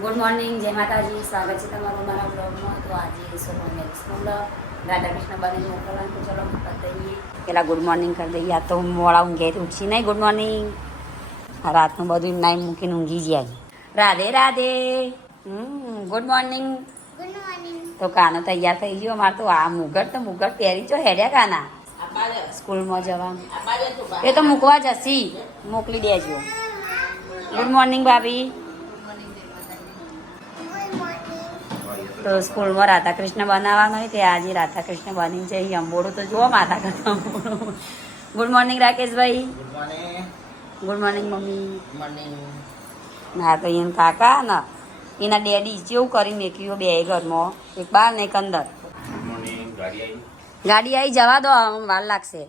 Good morning, જય માતાજી. સ્વાગત છે તમારું મારા બ્લોગમાં. તો આજે સોમવારે સ્કૂલ રાધા કૃષ્ણ બને મોકલવાનું, તો ચલો કરી દઈએ. પેલા ગુડ મોર્નિંગ કરી દઈએ. આ તો મોડા ઊંઘે ઉઠી નહીં. Good morning. રાતનું બધું નાઈ મૂકીને ઊંઘી જાય. Radhe Radhe. Good morning. Good morning. તો કાનો તૈયાર થઈ ગયો. અમારે તો આ મુગટ પહેરી છો હેડ્યા કાના સ્કૂલમાં જવાનું. એ તો મૂકવા જશી, મોકલી દેજો. ગુડ મોર્નિંગ ભાભી. તો સ્કૂલમાં રાધા કૃષ્ણ બનાવવાનું હોય તે આજે રાધા કૃષ્ણ બની જઈએ. અંબોડું તો જુઓ માતા કરતા અંબોડું. ગુડ મોર્નિંગ રાકેશભાઈ. Good morning mummy. ના તો એને કાકા ના એના ડેડી જેવું કરી મેક્યું બે ઘરમાં, એક બહાર ને એક અંદર. ગાડી આવી જવા દો, વાર લાગશે.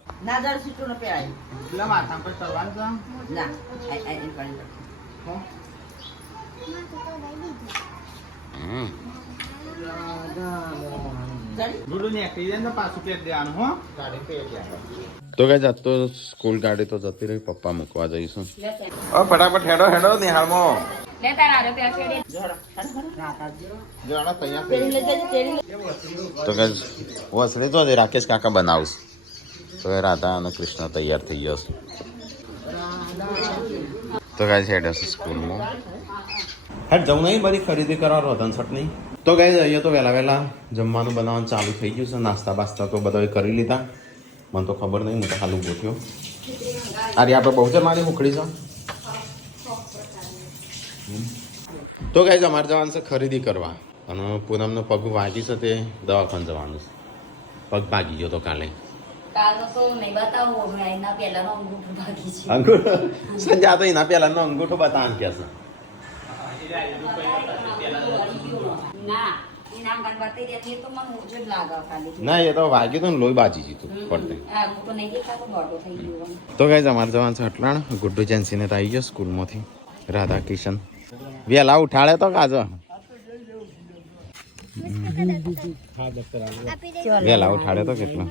તો કઈ જાત તો સ્કૂલ ગાડી તો જતી રહી, પપ્પા મૂકવા જઈશું. ફટાફટ હેડો હેડો નિહાળમાં. તો કઈ વસડે તો રાકેશ કાકા બનાવશે. તો રાધા અને કૃષ્ણ તૈયાર થઈ જશે. તો કઈ હેડે છે સ્કૂલમાં. હેડ જવું નહીં, બધી ખરીદી કરવા રોધનસટ નહીં. તો ગઈ અહીંયા તો વહેલા જમવાનું બનાવવાનું ચાલુ થઈ ગયું છે. નાસ્તા બાસ્તા તો બધા કરી લીધા. મને તો ખબર નહીં, હું તો હાલ ઊભો થયો. અરે આપણે બહુ છે મારી ઉખડી છે. તો ગઈ અમારે જવાનું છે ખરીદી કરવા. અને પૂનમનો પગ વાગી છે તે દવાખાને જવાનું છે. પગ ભાગી ગયો તો કાલે. અંગૂઠો સંજા તો એના પહેલાનો અંગૂઠો બતાવવાનું કે છે. ના એ તો વાગ્યું હતું ને લોહી બાજી જીતું પડતે. તો કઈ અમારે જવાનું છે અટલાણ. ગુડ્ડુ જેન્સીને તો આવી ગયો સ્કૂલમાંથી. રાધા કિશન વહેલા ઉઠાડે તો કાજો વહેલા ઉઠાડે તો કેટલો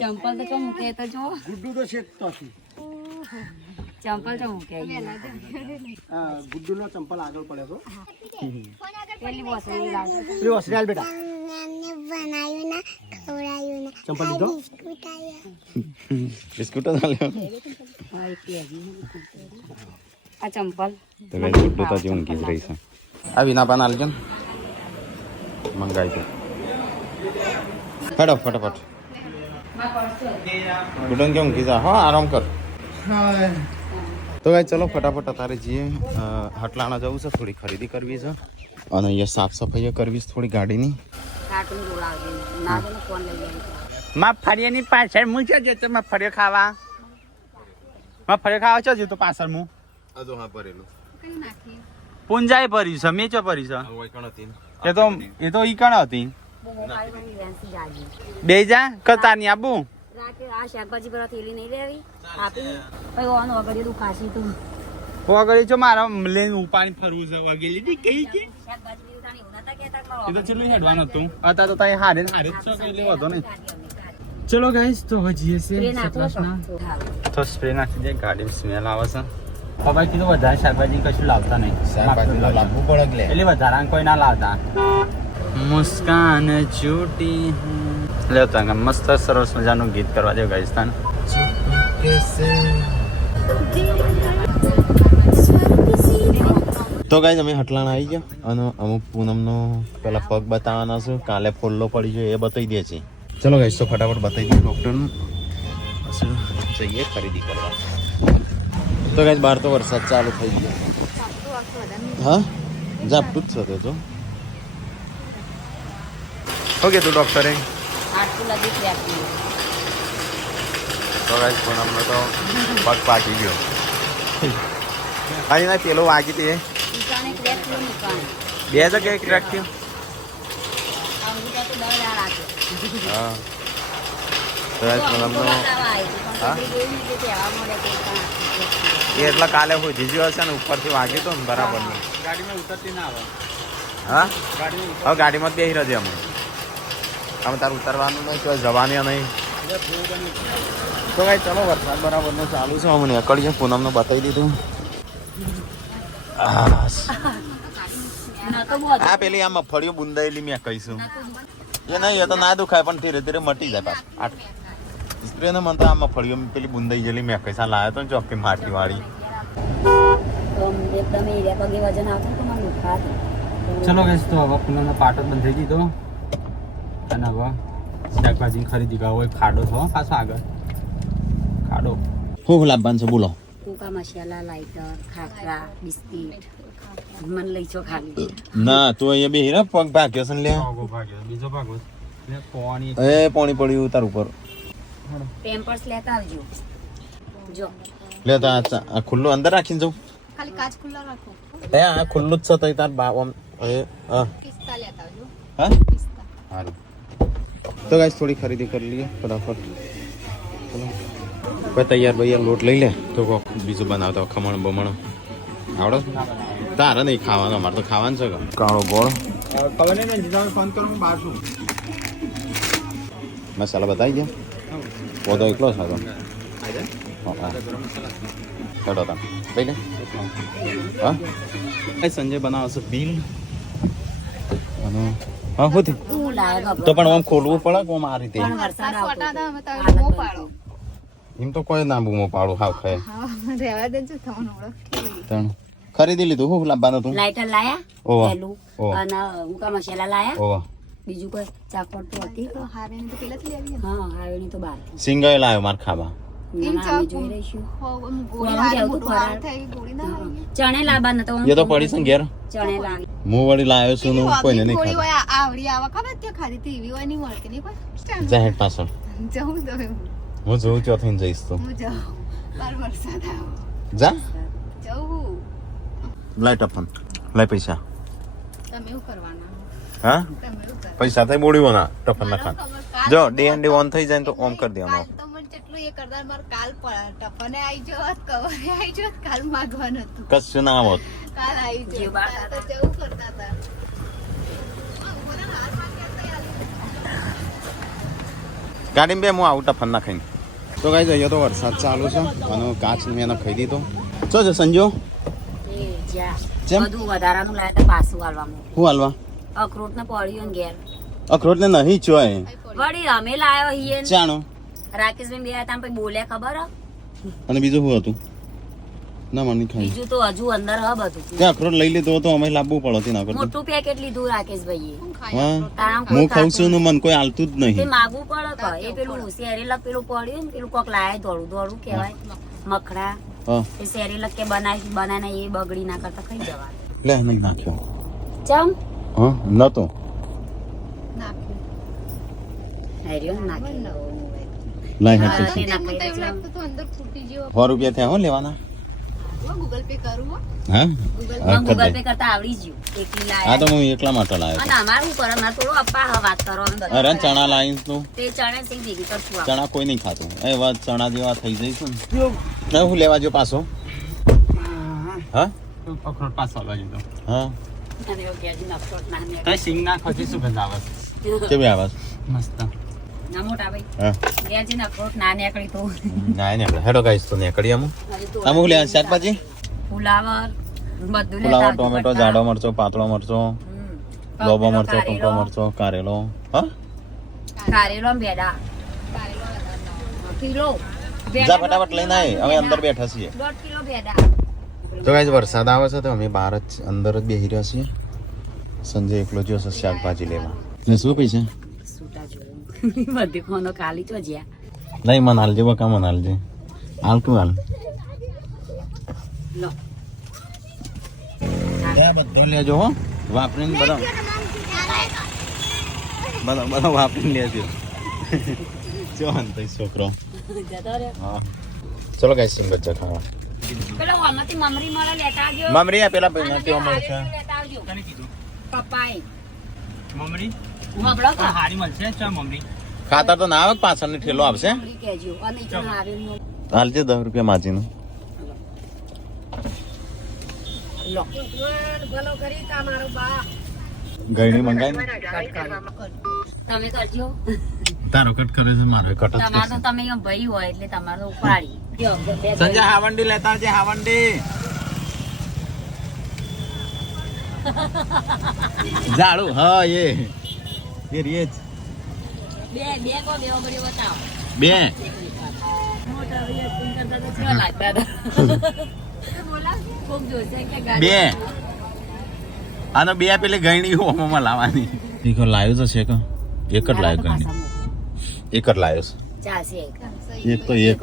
ચંપલ તો મૂકે તો જો ગુડ્ડુ તો શેક તો ચંપલ તો મૂકે. ગુડ્ડુ નો ચંપલ આગળ પડે તો પેલી વસરી લાગે. પેલી વસરી હાલ બેટા. બનાવ્યું ના ખવડાવ્યું ના ચંપલ લીધો. બિસ્કુટ ચાલ્યો. આ ચંપલ તો કઈ ગુડ્ડુ તો હજી ઊંઘી જ રહી છે. આ વિના પાન હાલજો ને મંગાઈ છે. હેડો ફટાફટ. ગુડ્ડુ કેમ ઊંઘી જા. હા આરામ કર. તો ભાઈ ચલો ફટાફટ અત્યારે જઈએ. હટલાણા જવું છે, થોડી ખરીદી કરવી છે. અને અહીંયા સાફ સફાઈ કરવી છે થોડી ગાડીની. મગફળીની પાછળ હું છે જતો મગફળીઓ ખાવા. મગફળીઓ ખાવા છો જતો પાછળ હું. અજો હા ભરેલું. પુંજાઈ ભરી છે, મેચો ભરી છે. એ તો ઈ કણ હતી. બે જા કરતા નહીં આબુ. આ શાકભાજી પર થેલી નહીં લેવી આપી. પછી ઓનો વગર દુખાશી તું વગેરે જો મારા લઈને ઉપાડી ફરવું છે વગેરે કઈ કે શાકભાજી લીધા નહીં નતા કહેતા એ તો ચેલું હેડવાનું હતું. અત્યારે તો તાઈ હારે જ છો કઈ લેવો હતો ને. ચલો ગાઈસ તો હજી છે તો સ્પ્રે નાખી દે. ગાડી સ્મેલ આવે છે. પપ્પા કીધું વધારે શાકભાજી કશું લાવતા નહીં. શાકભાજી લાવવું પડે એટલે વધારે કોઈ ના લાવતા. મુસ્કાન છૂટી લેતા મસ્ત સરસ મજાનું ગીત કરવા દે ગાઈસ. તો ગાઈસ અમે હટલાણા આવી ગયા અને અમુક પૂનમનો પેલા પગ બતાવવાના છે. કાલે ફોલ્લો પડી જાય એ બતાવી દે છે. ચલો ગાઈસ તો ફટાફટ બતાવી દઈએ ડૉક્ટરનું. જઈએ ખરીદી કરવા. તો ગાઈસ બહાર તો વરસાદ ચાલુ થઈ ગયો. હા ઝાપટું જ છે તે તો. ઓકે તું ડૉક્ટરે તો ગાઈસ પૂનમનો તો પગ પાકી ગયો. અહીં ના પેલો વાગી તે બે જગ્યાએ ક્રેક થયું. હા તો પૂનમનો હા એ એટલે કાલે હું જીજ્યો હશે ને ઉપરથી વાગ્યું હતું ને બરાબર નહીં. ગાડીમાં ઉતરતી ના આવે. હા હવે ગાડીમાં જ બેસી રહેજે અમે. આમ તારે ઉતરવાનું નહીં કોઈ જવાની નહીં. તો ભાઈ ચલો વરસાદ બરાબરનો ચાલુ છે. અમને નીકળીએ. પૂનમનું બતાવી દીધું. નતો બોલ. આ પેલી આ મફળીઓ બુંદાયેલી મેં કહીશું એ નહીં એ તો ના દુખાય પણ ધીરે ધીરે મટી જાય પાછું સ્પ્રે ને મને તો આ મફળીઓ પેલી બુંદાઈ ગયેલી મેં કહીશા લાવ્યો તો ચોખ્ખી માટી વાળી તો એકદમ એરિયા પગે વજન આવતું તો મને દુખાતું. ચલો ગઈશ તો હવે પૂનમનો પાટો બંધ થઈ દીધો અને હવે શાકભાજી ખરીદી ગયા હોય ખાડો છો પાછો આગળ ખાડો હું લાવવાનું છે બોલો ટૂંકા મસાલા લાઈટર ખાખરા બિસ્કીટ મને લઈ છો ખાલી ના તું અહીંયા બેહી ને પગ ભાગ્યો છે ને લે ભાગો ભાગ્યો બીજો ભાગો ને પોણી એ પાણી પડ્યું તાર ઉપર પેમ્પર્સ લેતા આવજો જો લે તો આ ખુલ્લું અંદર રાખીને જાઉં ખાલી કાચ ખુલ્લા રાખો. એ આ ખુલ્લું જ છે તો તાર બા આમ એ હા પિસ્તા લેતા આવજો. હા પિસ્તા. સારું તો ગાઈસ થોડી ખરીદી કરી લઈએ ફટાફટ ચલો કોઈ તૈયાર બૈયાર લોટ લઈ લે તો કોક બીજું બનાવતો ખમણ બમણ આવડે તારે નહીં ખાવાનું અમારે તો ખાવાનું છે કાળો ગોળ ખબર નહીં ને જીજાને ફોન કરો હું બહાર છું મસાલા બતાવી દે પોતો એકલો છે તો હેડો તા લઈ લે હા એ સંજય બનાવશે બિલ અને હા હોતી હું લાયો તો પણ આમ ખોલવું પડે કે આમ આ રીતે પણ વરસાદ આવતો હતા અમે તો હાલત બહુ બધી. પાડો. એમ તો કોઈ ના બૂમો પાડું હાવ ખાય હા રહેવા દેજો તમને ઓળખ. તણ ખરીદી લીધું હું લાવવાનું તું લાઈટર લાયા ઓવા. પહેલું ઓવા. અને ઉકા મસાલા લાયા ઓવા બીજું કોઈ ચાકપટ તો હતી તો હારે તો પેલાથી લેવી ને. હા હાવેની તો બહાર સિંગાઈ લાવ્યો માર ખાવા એમ અમે ચાકુ. જોઈ રહીશું હો આમ ગોળી લેવા હારે જાવ તો મોટું હાર ખરા. થાય એવી ગોળી ના લાવી. ચણે લાવવા નતો એ તો પડી છે ને ઘેર ચણે લાવી હું વળી લાવ્યો છું ને કોઈને નહીં ગોળી ખાધું હોય આ આવડી આવા ખબર ત્યાં ખાધી હતી એવી હોય નહીં મળતી નહીં કોઈ. જાહેર પાછળ જવું તો એમ. હું જોઉં ત્યાં થઈને જઈશ તો હું જાઉં. બાર વરસાદ આવો. જા જવું. લાય ટફન લાય પૈસા તમે એવું કરવાના. હા તમે એવું કરવાના. પૈસા થઈ બોડી ના ટફન ના ખાન ખબર કાલ જો ડી ઓન થઈ જાય ને તો ઓમ કરી દેવાનો કાલ તો મને જેટલું એ કરતા મારે કાલ ટપને આવી જવાત કવરે આવી જવાત કાલ માગવાનું હતું. કશું ના આવત કાલ આવી જે જવાત. બાર કાલ તો જવું કરતા હતા. ગાડીમાં બે હું આવું ટફન ના ખાઈને તો ગાઈસ અહીંયા તો વરસાદ ચાલુ છે અને કાચ મેં એને ખાઈ દીધો શું છે સંજો એ જ્યાં જેમ? બધું વધારાનું લાયા તો પાછું હાલવાનું શું હાલવા અખરોટ ને પડ્યું ને ઘેર અખરોટ ને નહીં ચોય વળી અમે લાયો હિયે ચાણો રાકેશભાઈ બે હતા પછી બોલ્યા ખબર હે? અને બીજું શું હતું ના મને ખાઈ બીજું તો હજુ અંદર હ બધું તે અખરોટ લઈ લીધો તો અમે લાવવું પડે ના કરતું મોટું પેકેટ લીધું રાકેશભાઈએ હા તારા હું ખાઉં છું ને મને કોઈ હાલતું જ તે નહીં માગવું પડે કે એ પેલું શેરેલક પેલું પડ્યું ને પેલું કોક લાય દોડું દોડું કહેવાય મખડા હા એ શેરેલક કે બનાવીને એ બગડી ના કરતા ખાઈ જવા લે નહીં નાખ્યો ચમ હા નતો હેર્યો નાખી લાય હા, હતી તે મને તો નાખાઈ એવું છે. લાગતું હતું અંદર ફૂટી જેવો. 100 રૂપિયા થયા હો લેવાના ગૂગલ પે કરું હો. હા મને ગૂગલ પે કરતા આવડી ગયું એકલી હા લાયા તો હું એકલા માટે લાવ્યો અને અમારું શું કરે અમારે થોડું અપ્પા વાત કરો અમે બધા. અરે ચણા લાવીશ તું તે ચણે સિંગ ભેગી કરશું આપણે. ચણા કોઈ નહીં ખાતું એ વાત ચણા જેવા થઈ જઈશું ને હું લેવા જો પાછો હા અખરોટ પાછો આવવા દીધો હા અને એવું કહેજો ને અફસોસ ના ને. કઈ સિંગ ના ખોટી સુગંધ આવે કેવી આવાજ મસ્ત ના મોટા ભાઈ હા કહેજો ને અફસોસ ના નીકળી તો ના ને હેડો ગાઈસ તો નીકળી અમુ હજુ તો અમુ લે શાકભાજી ફુલાવર બધું ફુલાવર લેતા આવજો ટોમેટો બધા. જાડો મરચો પાતળો મરચો હમ. લોબો પેલો મરચો ટૂંકો કારેલો. મરચો કારેલો હા કારેલો ને ભેડા કિલો જા ફટાફટ લઈને આય હવે અંદર બેઠા છીએ 1.5 કિલો ભેડા તો ગાઈસ વરસાદ આવે છે તો અમે બહાર જ અંદર જ બેસી રહ્યા છીએ સંજય એકલો જ્યો છે શાકભાજી લેવા ને શું પૈસા સૂટા જોયું બધી કોનો ખાલી તો જ્યાં નહીં મન હાલજે બકા મન હાલજે હાલ તું હાલ લો બધે લેજો હો વાપરીને બધા બધા વાપરીને લેજો જો અંતે છોકરો જતો રે હા ચલો ગાઈસ સિંગ બચ્ચા ખાવા પેલો આમાંથી મમરી મળે લેતા આવજો મમરી આ પેલા ભાઈ કેવો મળે છે લેતા આવજો તને કીધું પપ્પાએ મમરી મમડો પણ હારી મળશે ચા મમરી ખાતર તો ના આવે પાછળની ઠેલો આવશે મમરી કહેજો અને ઈ પણ આવેલું હાલજે 10 રૂપિયા માજીનું લો ભલો કરી તમારો બા ગયણી મંગાઈ તમે કરજો તારો કટ કરે છે મારો કટ જ તમારો કરશે તમે અહીંયા ભાઈ હોય એટલે તમારો ઉપાડી સંજય હાવંડી લેતા આવજે હાવંડી ઝાડુ હા એ રીએ જ બે બે કો બે ઓગળી બતાવો બે મોટા ભાઈ એક્ટિંગ કરતા તો કેવા લાગતા હતા ખૂબ જોશે કે ગાડી બે આનો બે પેલી ગયણી હોમમાં લાવવાની ઈકો લાવ્યો તો છે કે એક જ લાવ્યો ગયણી એક જ લાવ્યો ચાલશે છે એક તો એક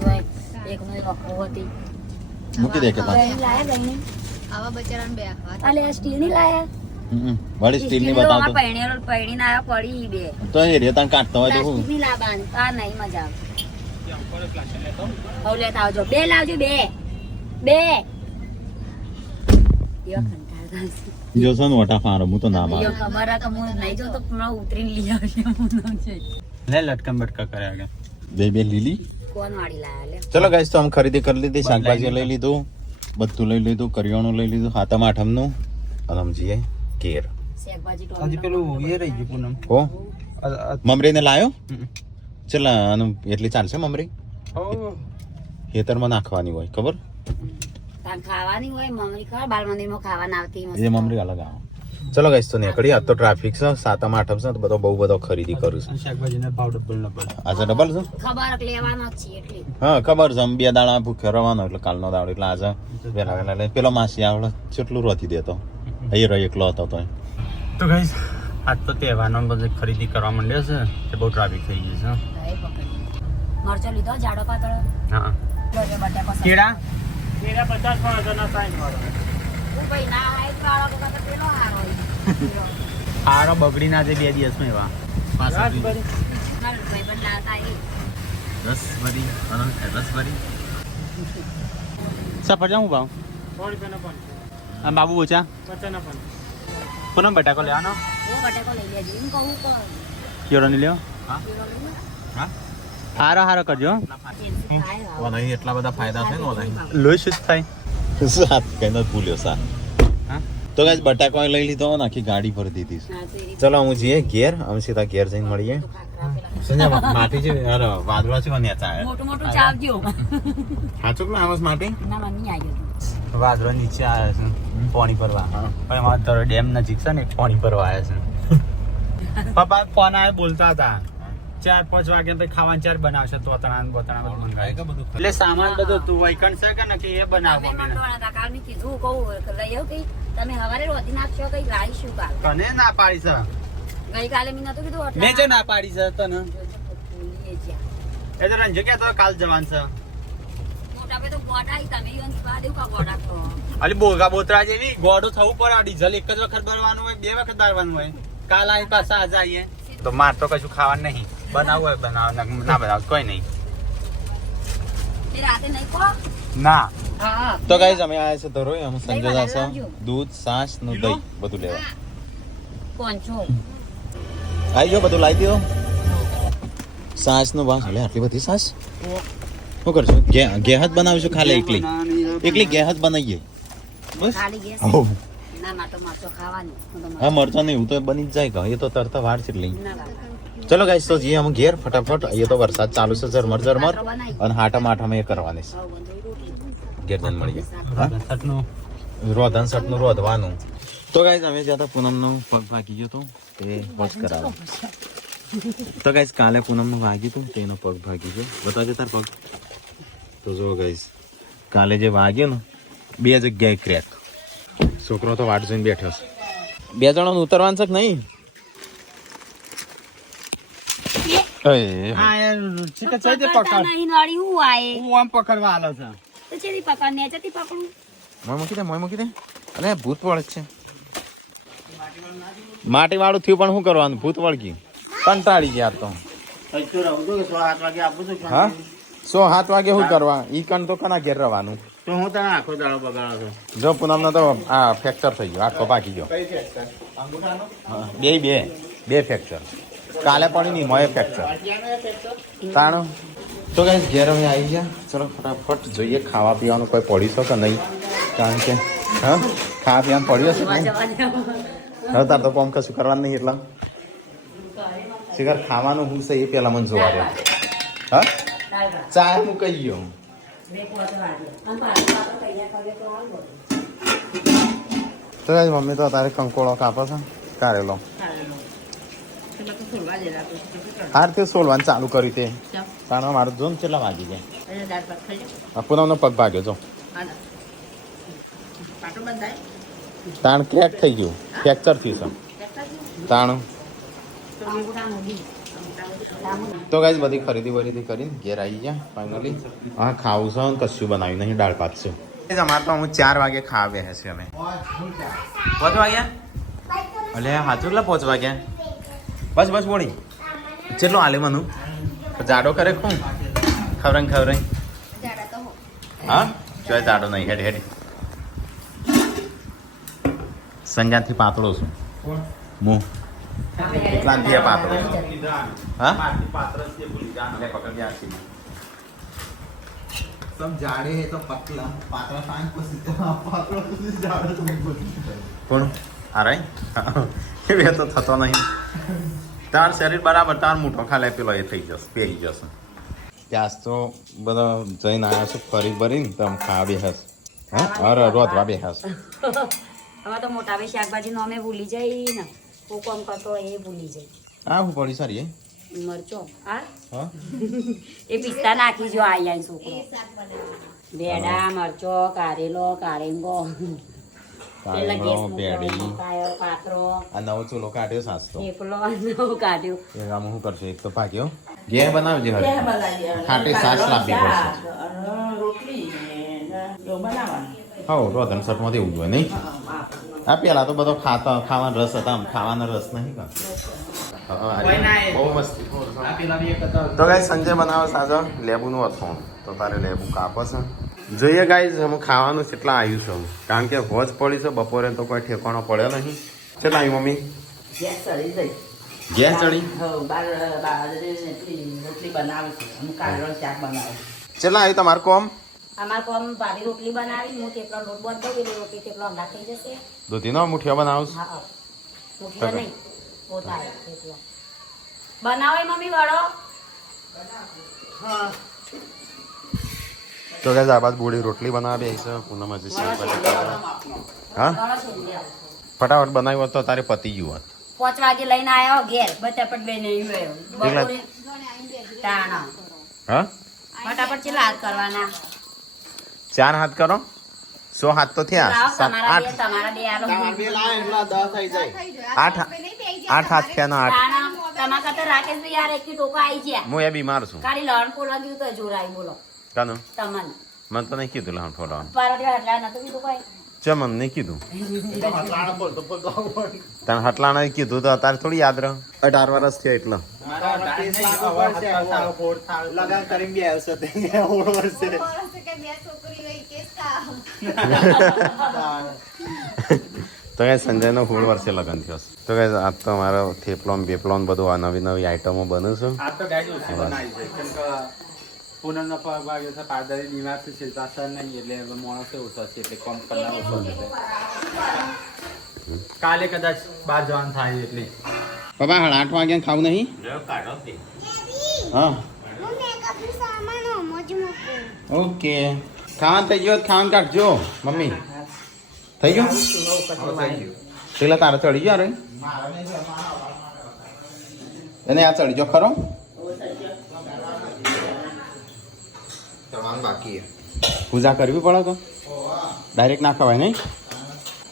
એક નો વખો હતી મૂકી દે કે પાંચ ગયણી લાયા ગયણી આવા બચારાને બે હાથ અલે આ સ્ટીલ ની લાયા વાળી સ્ટીલ ની બતાવતો પૈણી ના પડી બે તો એ રેતાણ કાઢતો હોય તો હું પ્લાસ્ટિક ની લાવવાની આ નહીં મજા આવે હવે લેતા આવજો બે લાવજો બે બે એવા કંટાળતા હશે. જોશો ને વટા ફારો હું તો ના યો મારું ખબર આ તો હું નહીં જોતો પણ ઉતરીને લઈ આવશે હું છે લે લટકમ બટકા કર્યા ગયા બે બે લીલી કોણ વાળી લાયા લે ચલો ગાઈસ તો આમ ખરીદી કરી લીધી શાકભાજી લઈ લીધું બધું લઈ લીધું કરિયાણું લઈ લીધું હાથમ આઠમનું અને આમ જઈએ કેર શાકભાજી હજી પેલું એ રહી ગયું પૂનમ હો મમરીને લાયો ચલ આનું એટલી ચાલશે મમરી ખેતરમાં નાખવાની હોય ખબર તાન ખાવાની હોય મમરી ખબર બાલ મંદિરમાં ખાવાના આવતી મસ્ત. એ મમરી અલગ આવે ચલો ગાઈસ તો નીકળી આ તો ટ્રાફિક છે સાતમ આઠમ છે તો બધો બહુ બધો ખરીદી કરું છું શાકભાજીના ભાવ ડબલ ડબલ આજે ડબલ છે ખબર લેવાનો જ છે એટલે હા ખબર છે આમ બે દાડા ભૂખ્યો રહેવાનો એટલે કાલનો દાડો એટલે આજે વહેલા વહેલા લઈ પેલો માસી આવડે કેટલું રોથી દેતો અહીં રહ્યો એકલો હતો તો તો ગાઈસ આજ તો તહેવારનો બધે ખરીદી કરવા માંડ્યો છે તે બહુ ટ્રાફિક થઈ ગઈ છે હવે પકડી મરચો લીધો જાડો પાતળો હા લોજો બટાકો કેળા કેળા 50 વાળા 60 વાળા હું ભાઈ ના હાઈટ વાળો તો કાતો પેલો હારો હોય હારો બગડી ના દે 2 દિવસમાં એવા મારો ભાઈ પણ લાવતા એ 10 ભરી અને 10 ભરી સફરજન હું ભાવ 100 રૂપિયાનો પણ આ બાબુ ઓછા 50 ના પણ પૂનમ બટાકો લેવાનો હું બટાકો લઈ લેજો એમ કહું તો કેળો નહીં લેવો હા હા હારો હારો કરજો ઓલાઈ એટલા બધા ફાયદા છે ને ઓલાઈ લોહી શુદ્ધ થાય સાત કઈ નથી ભૂલ્યો સાત હા તો ગાઈસ બટાકો લઈ લીધો ને આખી ગાડી ભરી દીધી છે ચલો હું જઈએ ઘેર અમે સીધા ઘેર જઈને મળીએ માટી છે અરે વાદળા છે ને ચાય મોટું મોટું ચાવજો સાચું કે આવાસ માટી ના મને આવ્યો વાદળો નીચે આવ્યા છે પાણી ભરવા પણ અમારે તો ડેમ નજીક છે ને પાણી ભરવા આવ્યા છે પપ્પા ફોન આવે બોલતા હતા 4-5 વાગે પછી ખાવાનું ચાર બનાવશે તો બોતણા બધું મંગાવે એટલે સામાન બધું તું વૈકણ છે કે નક્કી એ બનાવો તમે મંડોળા તા કાલ ની કીધું કહું લઈ આવ કઈ તમે હવારે રોટી નાખશો કઈ લાવીશું કાલ તને ના પાડી છે ગઈકાલે મેં નતું કીધું મેં જે ના પાડી છે તને ભૂલીએ જ્યાં. એ તો રંજો કે તો કાલ જવાન છે મોટા પે તો ગોડા ઈ તમે ઈવન સ્વાદ એવું કા ગોડા છો અલી બોગા બોતરા જેવી ગોડું થવું પડે ડીઝલ એક જ વખત ભરવાનું હોય 2 વખત ભરવાનું હોય કાલ આવી પાછા આજે આવીએ તો માર તો કશું ખાવાનું નહીં બનાવવું હોય બનાવ ના બનાવ કોઈ નહીં એ રાતે નહીં કો ના હા તો ગાઈસ અમે આયા છે ધરોઈ અમે સંજય દાસ દૂધ છાશ નું દહીં બધું લેવા કોંચો આવી ગયો બધું લાવી દો છાશ નું બાસ લે આટલી બધી છાશ શું કરશું ગેહત બનાવીશું ખાલી એકલી ગેહત બનાવીએ બસ ખાલી ગેસ હો ના માટો માટો ખાવાનું હું તો હા મરતો નહીં હું તો બની જ જાય કે એ તો તરત વાર છે એટલે ના લાગે. ચલો ગાઈસ તો જઈએ અમે ઘેર ફટાફટ અહીંયા તો વરસાદ ચાલુ છે ઝરમર ઝરમર માટો બનાવી. અને હાટા માઠામાં એ કરવાની છે આવું બધું રોટલી. ઘેર જઈને મળીએ સટનું રોધન સટનું રોધવાનું તો ગાઈસ અમે જ્યાં તો પૂનમનો પગ ભાગી ગયો તો તે વોશ કરાવો તો ગાઈસ કાલે પૂનમનું વાગ્યું હતું તેનો પગ ભાગી ગયો બતાવજો તાર પગ તો જો ગાઈસ કાલે જે વાગ્યો ને 2 જગ્યાએ ક્રેક છોકરો તો વાટ જોઈને બેઠો છે 2 જણાનું ઉતરવાનું છે કે નહીં હા યાર ચીકા ચાઈ દે પકડતા પકડ નહીં નળી હું આયે હું આમ પકડવા આલો છે તો ચેલી પકડ ને ચેતી પકડું મોય મૂકી દે અરે ભૂત વળ છે માટી વાળું થયું પણ શું કરવાનું ભૂત વળગી કંટાળી ગયા તો હા 6-7 વાગે શું કરવા ઈ કણ તો કના ઘેર રહેવાનું તો હું તને આખો દાડો બગાડો છું જો પૂનમનો તો આ ફ્રેક્ચર થઈ ગયો આખો પાકી ગયો હા, બે ફ્રેક્ચર કાલે પડી નહીં મોય ફ્રેક્ચર તાણો તો કઈ ઘેર અમે આવી ગયા ચલો ફટાફટ જોઈએ ખાવા પીવાનું કોઈ પડી શકે નહીં કારણ કે હા ખાવા પીવાનું પડ્યું હશે કે નહીં? હવે તાર તો કોમ કશું કરવાનું નહીં એટલા શિખર ખાવાનું હું છે એ પેલા મને જોવા દે હા ચા હું કહી ગયો તો ગાઈસ મમ્મી તો અત્યારે કંકોળો કાપે છે કારેલો હાર તે સોલવાનું ચાલુ કર્યું તે કારણ મારું જોન કેટલા વાગી જાય પૂનમનો પગ ભાગ્યો જો તાણ ક્રેક થઈ ગયું ફ્રેક્ચર થયું છે તાણ તો ગાઈસ બધી ખરીદી બરીદી કરીને ઘેર આવી ગયા ફાઇનલી હા ખાવું છે ને કશું બનાવ્યું નહીં દાળ ભાત છે અમારે તો હું 4 વાગે ખાવા બેસે છે અમે 5 વાગ્યા એટલે હાચું એટલે 5 વાગ્યા બસ બસ બોડી કેટલો હાલે મનું જાડો કરે કોણ ખવરાઈ હા જોઈ જાડો નહીં હેડ હેડ સંજાથી પાતળો છું હું કેટલા દિયા પાતળો છું હા सब जाड़े है तो पतला पातला सांग को पातला तो जाड़े तो કોણ આરાય એ બે તો થતો નહીં તાર શરીર બરાબર તાર મૂઠો ખાલે પેલો એ થઈ જશે પહેરી જશે ત્યાં તો બધા જઈને આવ્યા છું ફરી ભરીને તમે ખાવા બેહસ હા અરે રોધવા બેહસ હવે તો મોટા ભાઈ શાકભાજી નો અમે ભૂલી જાય ને હું કોમ કરતો હોય એ ભૂલી જાય આ હું પડી સારી મરચો હા હા એ પિસ્તા નાખી જો આઈ છોકરો બેડા મરચો કારેલો કારેંગો પેડી પાત્રો આ નવો ચૂલો કાઢ્યો સાચતો થેપલો નવું કાઢ્યું એ આમ શું કરશે એક તો ભાગ્યો ઘેર બનાવજે હવે ખાટી સાસ લાવવી પડશે હા રોધન સટમાંથી એવું જોઈએ નહીં આ પેલા તો બધો ખાવાનો રસ હતા આમ ખાવાનો રસ નહીં કા બહુ મસ્તી તો ગાય સંજય બનાવે સાજા લેબુનું હતું તો તારે લેબુ કાપે છે જોઈએ ગાઈઝ અમે ખાવાનું કેટલા આવ્યું છે કારણ કે હોજ પડી છે બપોરે તો કોઈ ઠેકાણો પડ્યો નહીં કેટલા આવ્યું મમ્મી ગેસ ચડી કેટલા આવ્યું તમારું કોમ અમાર કોમ ભારી રોટલી બનાવી હું તેટલો લોટ બાંધો એટલે રોટલી તેટલો અંડા થઈ જશે દૂધીનો મુઠિયા બનાવું હા મુઠિયા નહીં પોતા તેટલો બનાવો મમ્મી વડો હા તો ગાઈઝ આ બાદ બોડી રોટલી બનાવી છે પૂનમ હજી હા ફટાફટ બનાવ્યું હોત તો તારે પતી ગયું હોત 5 વાગે લઈને આવ્યો ઘેર બટાપટ બે નહીં બપોરે તાણા હા ફટાફટ ચેલા હાથ કરવાના 4 હાથ કરો 100 હાથ તો થયા લાવો 7 તમારા બે આલો બે લાય એટલા 10 થઈ જાય 8 હાથ થયા ના 8 તાણા તમારા કરતા રાકેશભાઈ યાર એક ટોકા આવી ગયા હું એ બીમાર છું કાલી લણ પોલા ગયું તો જોરાઈ બોલો કાનું તમને મને તો નહીં કીધું લહણ ફોડવાનું પારા હટલા નતું કીધું કોઈ ચે મને નહીં કીધું હટલાણ બોલ તો બોલ તને હટલાણે કીધું તો અત્યારે થોડી યાદ રહે 18 વર્ષ થયા એટલે લગન કરી બે આવશે તે ઓળ વર્ષે તો કઈ સંજયનો 16 વર્ષે લગ્ન થયો છે તો કઈ આજ તો મારો થેપલોન બેપલોન બધું આ નવી નવી આઈટમો બને છે આ તો ગાય ઓછી બનાવી છે કેમ કે પૂનમનો પગ વાગ્યો છે પારદારી બીમાર છે શિલ્પાસન નહીં એટલે માણસો ઓછો છે એટલે કોમ કરનાર ઓછો છે કાલે કદાચ બહાર જવાનું થાય એટલે બાબા 8 વાગ્યા ખાવું નહીં હા ઓકે ખાવાનું થઈ ગયો ખાવાનું કાઢજો મમ્મી થઈ ગયું પેલા તારે ચડી ગયો રે એને આ ચડી ગયો ખરો બાકી પૂજા કરવી પડે તો ડાયરેક્ટ ના ખવાય નહીં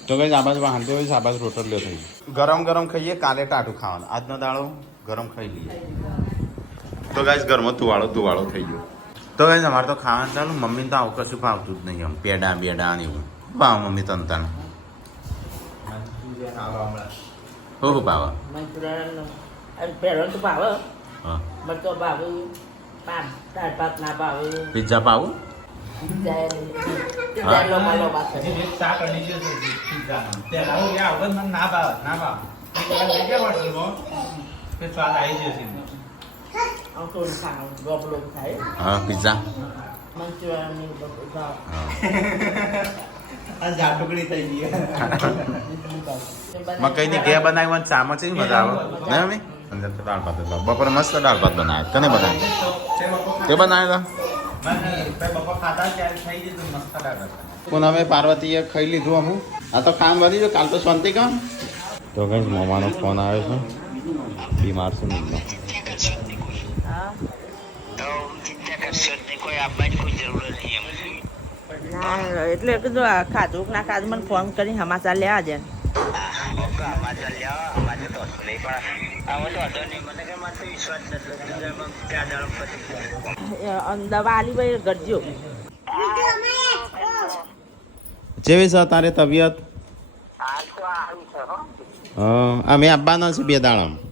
તો કઈ આબાજ વાંધો હોય આબાજ રોટલીઓ થઈ ગરમ ગરમ ખાઈએ કાલે ટાટું ખાવાનું આજનો દાળો ગરમ ખાઈ લઈએ તો ગાઈસ ઘરમાં તુવાળો થઈ ગયો તો ગાઈસ અમારે તો ખાવાનું ચાલુ મમ્મીને તો આવું કશું ભાવતું જ નહીં એમ પેડા બેડા ને એવું ભાવ મમ્મી તનતાણ શું ભાવ હા પિઝા પાવું હા પિઝા ટુકડી થઈ ગઈ મકઈની ઘે બનાવી ચામચ મજા આવે ને અમે અંદર તો દાળ ભાત બપોરે મસ્ત દાળ ભાત બનાવે કને બનાવે તે બનાવેલા પૂનમે પાર્વતીએ ખાઈ લીધું અમુક આ તો કામ વધી ગયો કાલ તો શાંતિ કામ તો કઈ મમ્માનો ફોન આવ્યો છે બીમાર છું નિમનો એટલે કીધું આ ખાધું ના ખાધું મને ફોન કરી સમાચાર લેવા દે દવા આલી ભાઈ ગરજો જેવી છે તારે તબિયત અમે આવવાના છે 2 દાડામાં